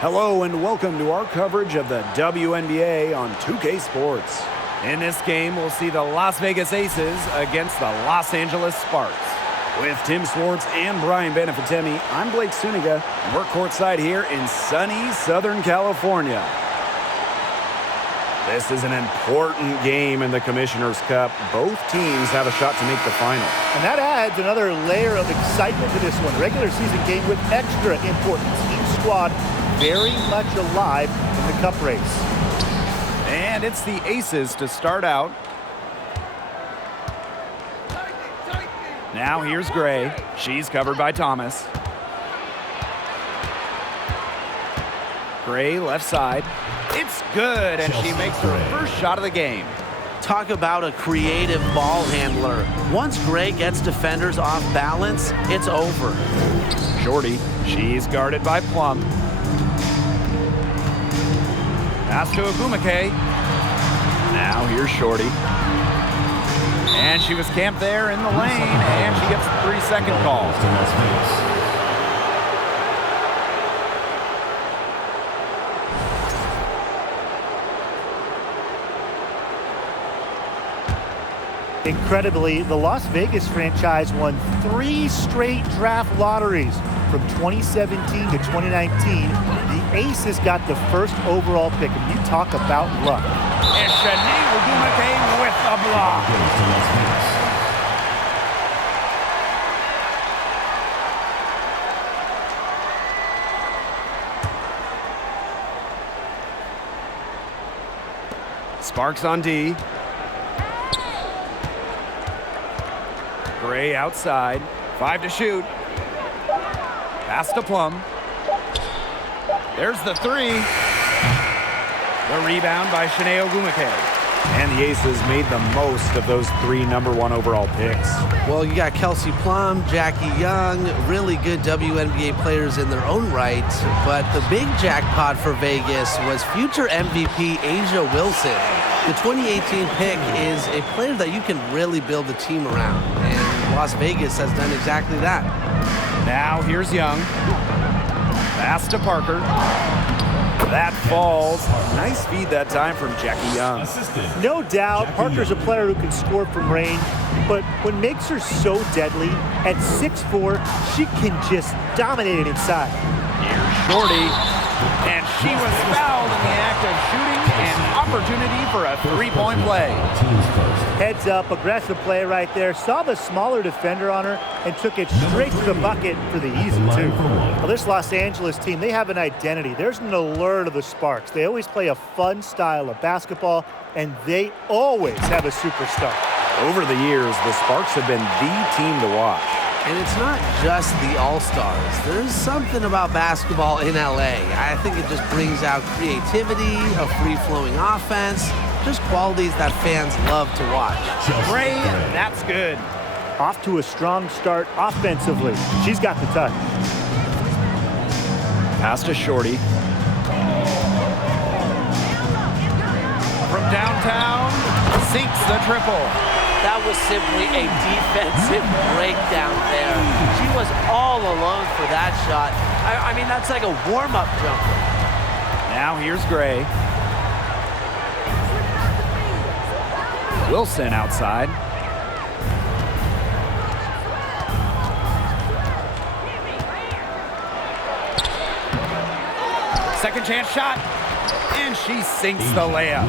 Hello and welcome to our coverage of the WNBA on 2K Sports. In this game, we'll see the Las Vegas Aces against the Los Angeles Sparks. With Tim Swartz and Brian Benefitemi, I'm Blake Suniga, and we're courtside here in sunny Southern California. This is an important game in the Commissioner's Cup. Both teams have a shot to make the final. And that adds another layer of excitement to this one. Regular season game with extra importance. Each squad very much alive in the cup race. And it's the Aces to start out. Now here's Gray. She's covered by Thomas. Gray left side. It's good, and she makes her first shot of the game. Talk about a creative ball handler. Once Gray gets defenders off balance, it's over. Shorty, she's guarded by Plum. Pass to Ogumake. Now here's Shorty. And she was camped there in the lane, and she gets the 3-second call. Incredibly, the Las Vegas franchise won 3 straight draft lotteries from 2017 to 2019. The Aces got the first overall pick, and you talk about luck. And Shanae Ogumake with a block. Sparks on D. Gray outside. 5 to shoot. Pass to Plum. There's the 3. The rebound by Shanae Ogumake. And the Aces made the most of those 3 #1 overall picks. Well, you got Kelsey Plum, Jackie Young, really good WNBA players in their own right. But the big jackpot for Vegas was future MVP A'ja Wilson. The 2018 pick is a player that you can really build a team around. And Las Vegas has done exactly that. Now here's Young. Pass to Parker. That falls. Nice feed that time from Jackie Young. No doubt, Parker's a player who can score from range, but what makes her so deadly, at 6'4", she can just dominate it inside. Here's Shorty, and she was fouled in the act of shooting, an opportunity for a 3-point play. Heads up, aggressive play right there. Saw the smaller defender on her and took it straight to the bucket for the easy 2. Well, this Los Angeles team, they have an identity. There's an allure to the Sparks. They always play a fun style of basketball, and they always have a superstar. Over the years, the Sparks have been the team to watch. And it's not just the All-Stars. There's something about basketball in LA. I think it just brings out creativity, a free-flowing offense, just qualities that fans love to watch. Gray, that's good. Off to a strong start offensively. She's got the touch. Pass to Shorty. From downtown, sinks the triple. That was simply a defensive breakdown there. She was all alone for that shot. I mean, that's like a warm-up jumper. Now here's Gray. Wilson outside. Second chance shot. And she sinks the layup.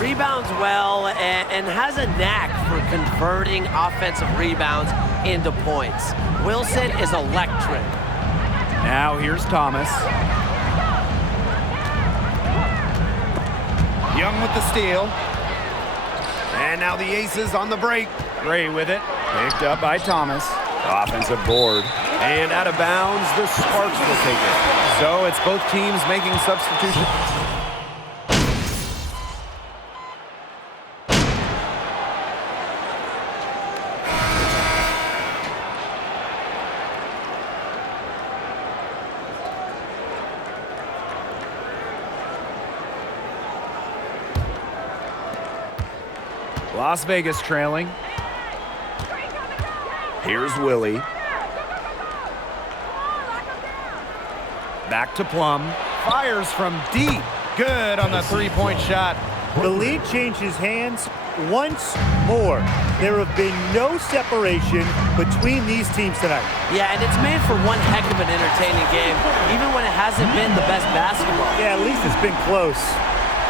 Rebounds well and has a knack for converting offensive rebounds into points. Wilson is electric. Now here's Thomas. Young with the steal. And now the Aces on the break. Gray with it. Picked up by Thomas. Offensive board. And out of bounds, the Sparks will take it. So it's both teams making substitutions. Las Vegas trailing. Here's Willie. Back to Plum. fires from deep. Good on the three-point shot. The lead changes hands once more. There have been no separation between these teams tonight. Yeah, and it's made for one heck of an entertaining game, even when it hasn't been the best basketball. Yeah, at least it's been close.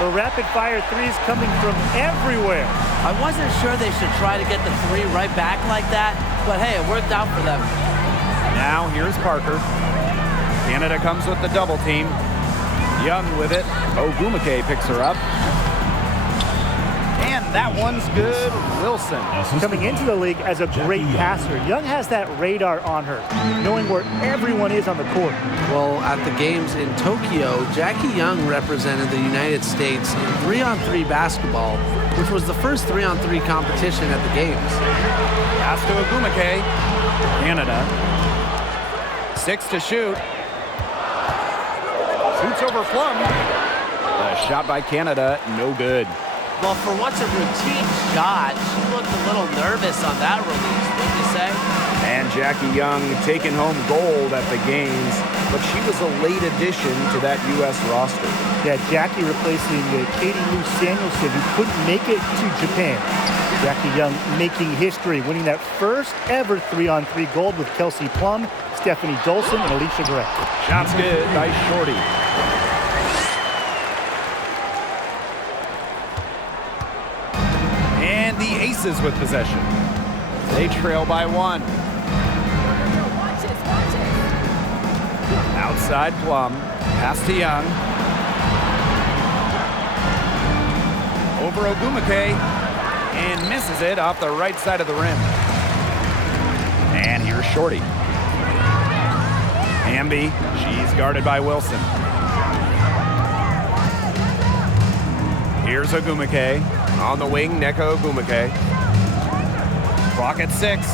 The rapid-fire threes coming from everywhere. I wasn't sure they should try to get the three right back like that, but hey, it worked out for them. Now here's Parker. Canada comes with the double team. Young with it. Ogwumike picks her up. And that one's good. Wilson. Coming into the league as a great passer. Young has that radar on her, knowing where everyone is on the court. Well, at the games in Tokyo, Jackie Young represented the United States in 3-on-3 basketball, which was the first 3-on-3 competition at the games. Pass to Ogwumike. Canada. 6 to shoot. Shoots over Plum. The shot by Canada, no good. Well, for what's a routine shot, she looked a little nervous on that release, wouldn't you say? And Jackie Young taking home gold at the games, but she was a late addition to that U.S. roster. Yeah, Jackie replacing Katie Lou Samuelson, who couldn't make it to Japan. Jackie Young making history, winning that first ever 3-on-3 gold with Kelsey Plum, Stephanie Dolson, and Alicia Gray. Shots good by Shorty. And the Aces with possession. They trail by 1. Outside Plum. Pass to Young. Over Ogwumike. And misses it off the right side of the rim. And here's Shorty. Hamby, she's guarded by Wilson. Here's Ogwumike. On the wing, Nneka Ogwumike. Clock at 6.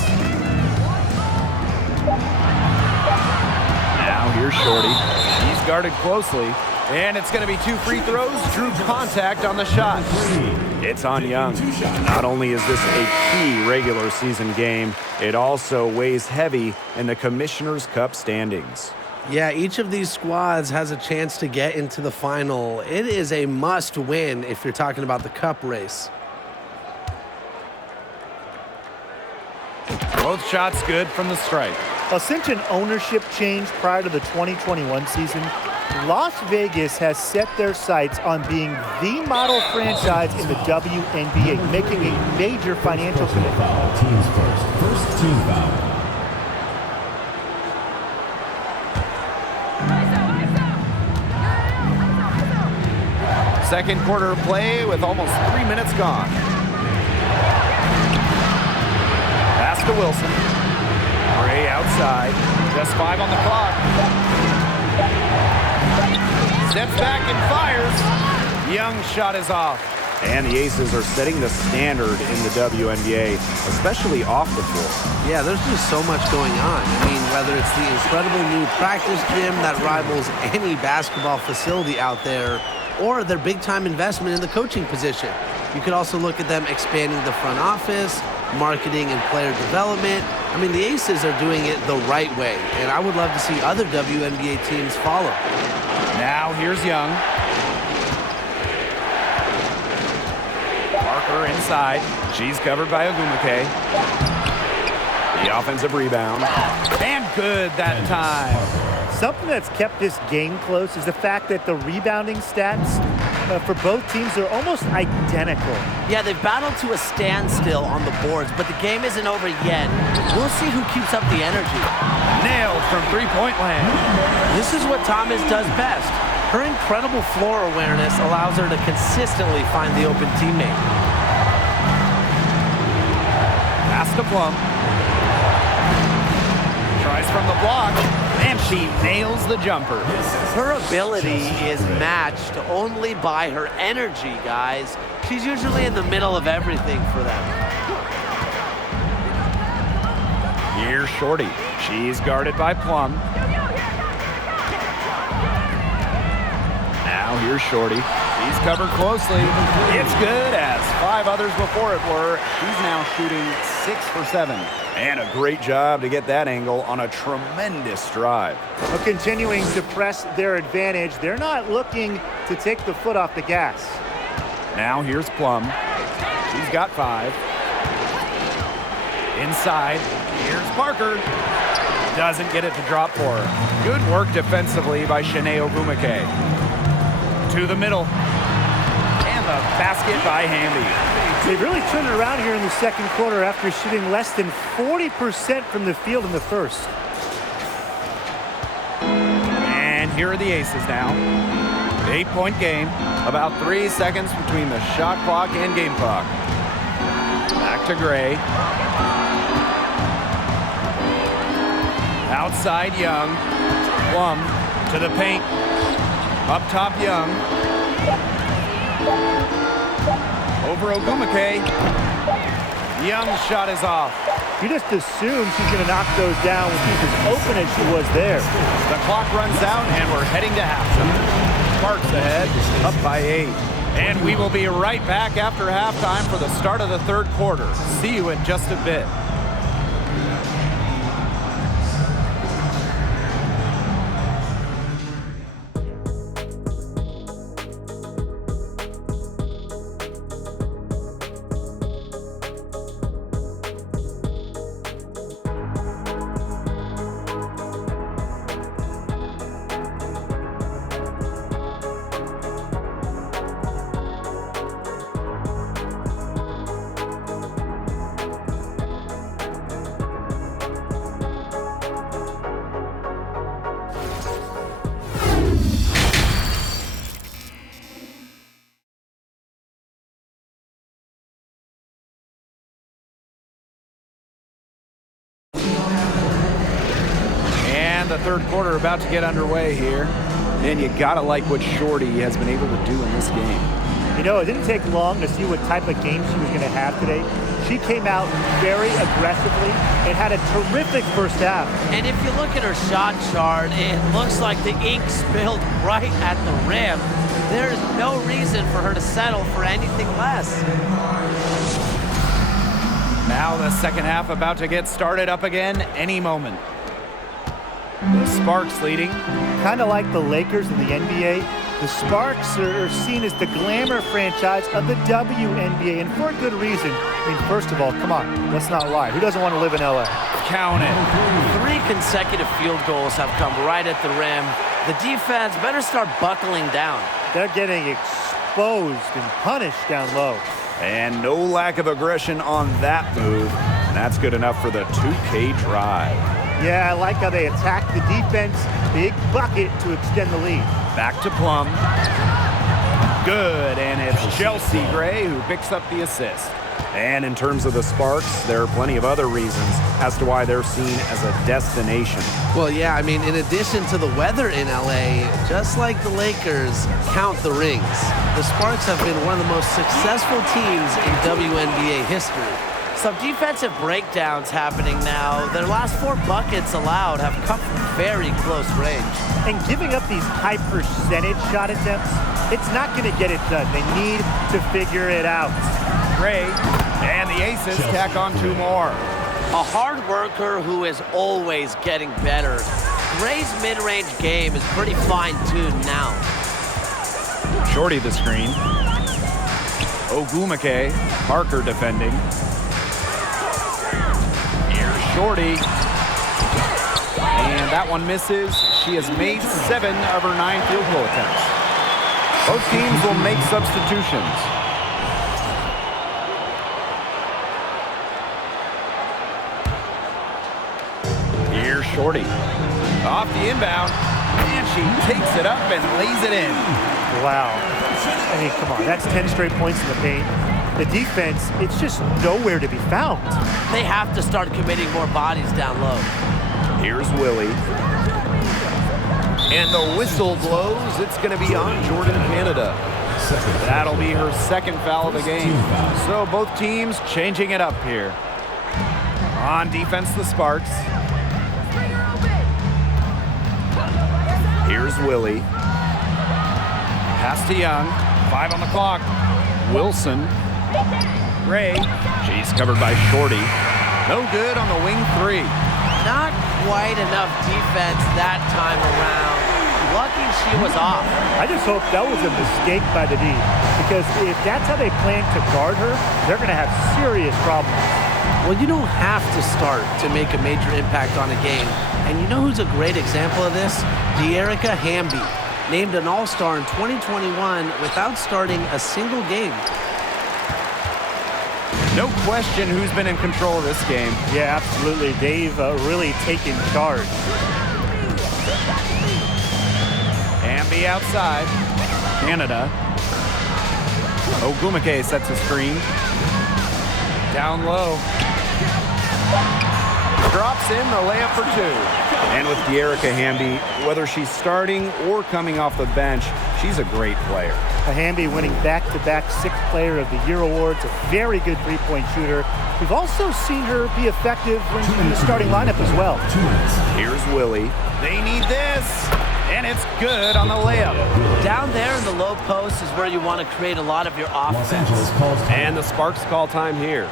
Now here's Shorty. She's guarded closely. And it's going to be 2 free throws. Drew contact on the shot. It's on Young. Not only is this a key regular season game, it also weighs heavy in the Commissioner's Cup standings. Yeah, each of these squads has a chance to get into the final. It is a must win if you're talking about the cup race. Both shots good from the stripe. Well, since an ownership change prior to the 2021 season, Las Vegas has set their sights on being the model franchise in the WNBA, making a major financial commitment. Teams first. First team foul. Second quarter play with almost 3 minutes gone. Pass to Wilson. Gray outside. Just 5 on the clock. Steps back and fires. Young's shot is off. And the Aces are setting the standard in the WNBA, especially off the floor. Yeah, there's just so much going on. I mean, whether it's the incredible new practice gym that rivals any basketball facility out there, or their big-time investment in the coaching position. You could also look at them expanding the front office, marketing and player development. I mean, the Aces are doing it the right way, and I would love to see other WNBA teams follow. Now here's Young. Parker inside. She's covered by Ogwumike. The offensive rebound. And good that time. Something that's kept this game close is the fact that the rebounding stats for both teams are almost identical. Yeah, they've battled to a standstill on the boards, but the game isn't over yet. We'll see who keeps up the energy. Nailed from three-point land. This is what Thomas does best. Her incredible floor awareness allows her to consistently find the open teammate. Pass to Plum. Tries from the block, and she nails the jumper. Her ability is matched only by her energy, guys. She's usually in the middle of everything for them. Here's Shorty. She's guarded by Plum. Now here's Shorty. He's covered closely. It's good, as 5 others before it were. He's now shooting 6 for 7. And a great job to get that angle on a tremendous drive. Well, continuing to press their advantage. They're not looking to take the foot off the gas. Now here's Plum. She's got 5. Inside, here's Parker. Doesn't get it to drop for her. Good work defensively by Shanae Ogwumike. To the middle. And the basket by Hamby. They really turned it around here in the second quarter after shooting less than 40% from the field in the first. And here are the Aces now. 8-point game. About 3 seconds between the shot clock and game clock. Back to Gray. Outside Young. Plum to the paint. Up top Young. Over Ogwumike. Young's shot is off. You just assume she's going to knock those down when she's as open as she was there. The clock runs out and we're heading to halftime. Sparks ahead, up by 8. And we will be right back after halftime for the start of the third quarter. See you in just a bit. The third quarter about to get underway here. And you gotta like what Shorty has been able to do in this game. You know, it didn't take long to see what type of game she was going to have today. She came out very aggressively and had a terrific first half. And if you look at her shot chart, it looks like the ink spilled right at the rim. There's no reason for her to settle for anything less. Now the second half about to get started up again any moment. The Sparks leading. Kind of like the Lakers in the NBA, the Sparks are seen as the glamour franchise of the WNBA, and for a good reason. I mean, first of all, come on, let's not lie. Who doesn't want to live in LA? Count it. 3 consecutive field goals have come right at the rim. The defense better start buckling down. They're getting exposed and punished down low. And no lack of aggression on that move. And that's good enough for the 2K drive. Yeah, I like how they attack the defense. Big bucket to extend the lead. Back to Plum. Good, and it's Chelsea Gray who picks up the assist. And in terms of the Sparks, there are plenty of other reasons as to why they're seen as a destination. Well, yeah, I mean, in addition to the weather in LA, just like the Lakers, count the rings. The Sparks have been one of the most successful teams in WNBA history. Some defensive breakdowns happening now. Their last 4 buckets allowed have come from very close range. And giving up these high percentage shot attempts, it's not going to get it done. They need to figure it out. Gray, and the Aces tack on 2 more. A hard worker who is always getting better. Gray's mid-range game is pretty fine-tuned now. Shorty the screen. Ogwumike, Parker defending. Shorty, and that one misses. She has made 7 of her 9 field goal attempts. Both teams will make substitutions. Here's Shorty, off the inbound, and she takes it up and lays it in. Wow. I mean, come on, that's 10 straight points in the paint. The defense, it's just nowhere to be found. They have to start committing more bodies down low. Here's Willie. And the whistle blows. It's going to be on Jordan Canada. That'll be her 2nd foul of the game. So both teams changing it up here. On defense, the Sparks. Here's Willie. Pass to Young. 5 on the clock. Wilson. Gray. She's covered by Shorty. No good on the wing 3. Not quite enough defense that time around. Lucky she was off. I just hope that was a mistake by the D, because if that's how they plan to guard her, they're going to have serious problems. Well, you don't have to start to make a major impact on a game. And you know who's a great example of this? De'Erica Hamby, named an All-Star in 2021 without starting a single game. No question who's been in control of this game. Yeah, absolutely. They've really taken charge. Hamby outside. Canada. Ogwumike sets a screen. Down low. Drops in the layup for 2. And with De'Erica Hamby, whether she's starting or coming off the bench, she's a great player. Hamby winning back-to-back 6th Player of the Year awards, a very good three-point shooter. We've also seen her be effective when she's in the starting lineup as well. Here's Willie. They need this, and it's good on the layup. Down there in the low post is where you want to create a lot of your Los offense. Angeles calls time. And the Sparks call time here.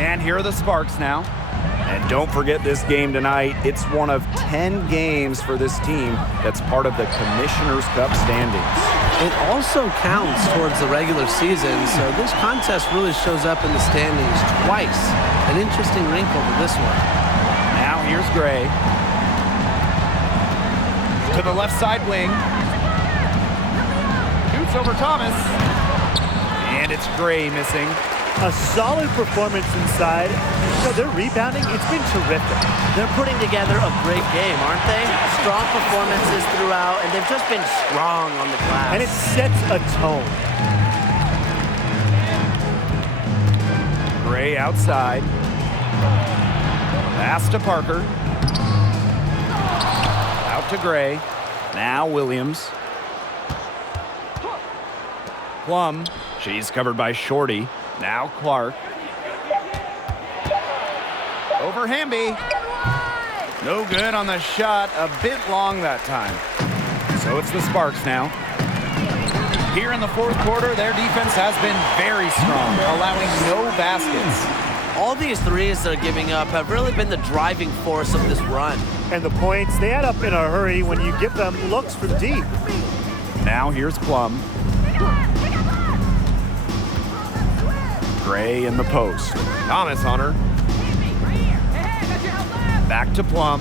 And here are the Sparks now. And don't forget this game tonight. It's one of 10 games for this team that's part of the Commissioner's Cup standings. It also counts towards the regular season, so this contest really shows up in the standings twice. An interesting wrinkle to this one. Now here's Gray. To the left side wing. Shoots over Thomas. And it's Gray missing. A solid performance inside. You know, their rebounding, it's been terrific. They're putting together a great game, aren't they? Strong performances throughout, and they've just been strong on the glass. And it sets a tone. Gray outside. Pass to Parker. Out to Gray. Now Williams. Plum. She's covered by Shorty. Now Clark. Over Hamby. No good on the shot. A bit long that time. So it's the Sparks now. Here in the fourth quarter, their defense has been very strong, allowing no baskets. All these threes they're giving up have really been the driving force of this run. And the points, they add up in a hurry when you give them looks from deep. Now here's Plum. Gray in the post. Thomas on her. Back to Plum.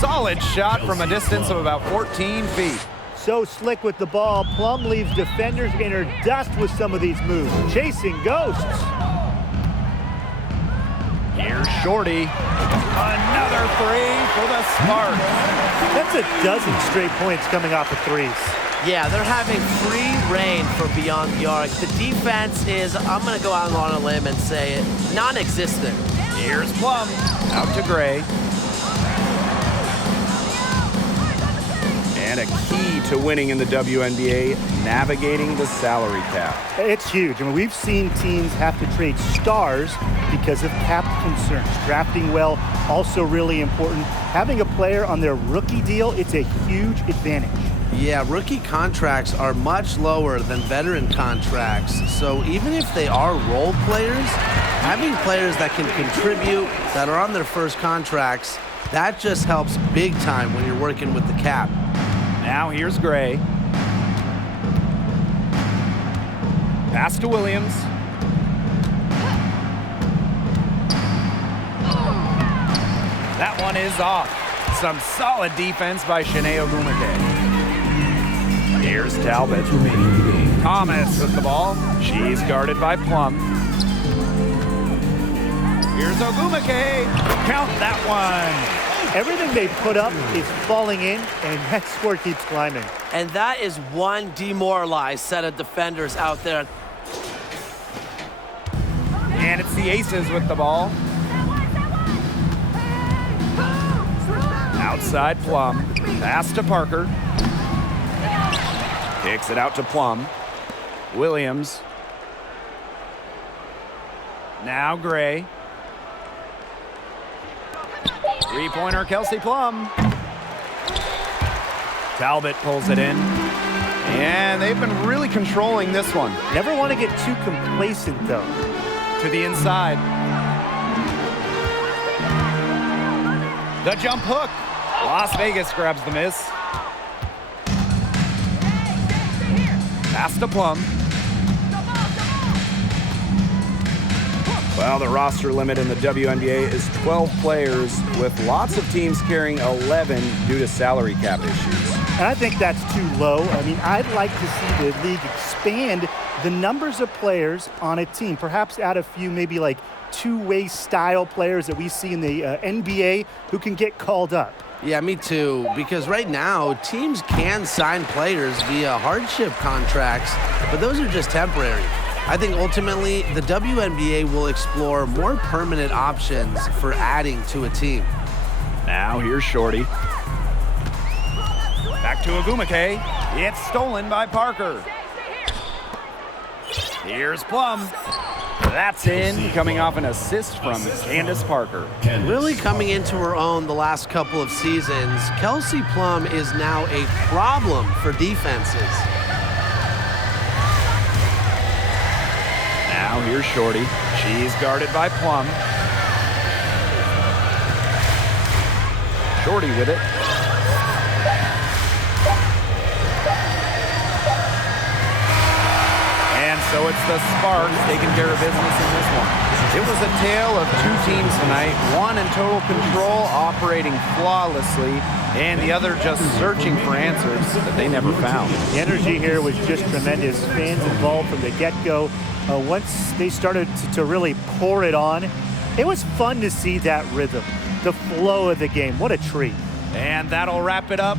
Solid shot from a distance of about 14 feet. So slick with the ball, Plum leaves defenders in her dust with some of these moves. Chasing ghosts. Here's Shorty. Another three for the Sparks. That's a dozen straight points coming off of threes. Yeah, they're having free reign for beyond the arc. The defense is, I'm going to go out on a limb and say it, non-existent. Here's Plum. Out to Gray. And a key to winning in the WNBA, navigating the salary cap. It's huge. I mean, we've seen teams have to trade stars because of cap concerns. Drafting well, also really important. Having a player on their rookie deal, it's a huge advantage. Yeah, rookie contracts are much lower than veteran contracts. So even if they are role players, having players that can contribute, that are on their first contracts, that just helps big time when you're working with the cap. Now here's Gray. Pass to Williams. one is off. Some solid defense by Shanae Ogumake. Here's Talbot. Thomas with the ball. She's guarded by Plum. Here's Ogumake. Count that one. Everything they put up is falling in, and that score keeps climbing. And that is one demoralized set of defenders out there. And it's the Aces with the ball. Outside Plum. Pass to Parker. Kicks it out to Plum. Williams. Now Gray. Three-pointer, Kelsey Plum. Talbot pulls it in. And they've been really controlling this one. Never want to get too complacent, though. To the inside. The jump hook. Las Vegas grabs the miss. Pass to Plum. Well, the roster limit in the WNBA is 12 players, with lots of teams carrying 11 due to salary cap issues. And I think that's too low. I mean, I'd like to see the league expand the numbers of players on a team, perhaps add a few maybe like two-way style players that we see in the NBA who can get called up. Yeah, me too, because right now, teams can sign players via hardship contracts, but those are just temporary. I think ultimately, the WNBA will explore more permanent options for adding to a team. Now here's Shorty. Back to Ogumake. It's stolen by Parker. Here's Plum. That's in, coming off an assist from Candace Parker. Really coming into her own the last couple of seasons, Kelsey Plum is now a problem for defenses. Now here's Shorty. She's guarded by Plum. Shorty with it. And so it's the Sparks taking care of business in this one. It was a tale of two teams tonight, one in total control, operating flawlessly, and the other just searching for answers that they never found. The energy here was just tremendous. Fans involved from the get-go. Once they started to really pour it on, it was fun to see that rhythm, the flow of the game. What a treat. And that'll wrap it up